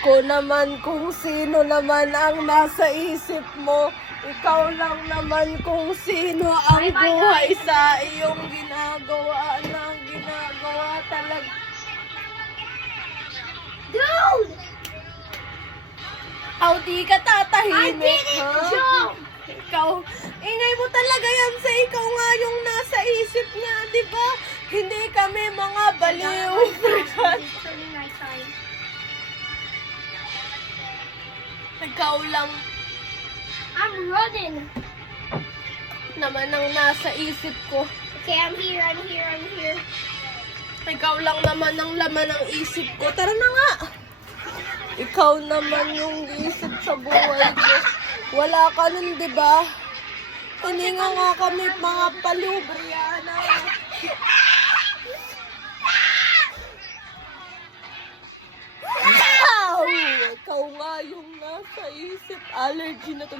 ko naman kung sino naman ang nasa isip mo. Ikaw lang naman kung sino ang buhay sa iyong ginagawa talaga. Dude! Aw, di ka I tatahimik, didn't ha? jump! Ikaw, ingay mo talaga yan sa ikaw nga yung nasa isip niya, di ba? Hindi kami mga baliw. Turning my side. Ikaw lang I'm running. naman ang nasa isip ko. Okay, I'm here. Ikaw lang naman ang laman ng isip ko. Tara na nga. Ikaw naman yung isip sa buhay ko. Wala ka nun, di ba? Hininga nga kami mga paliw, Brianna. Ikaw nga yung nasa isip. Allergy na to.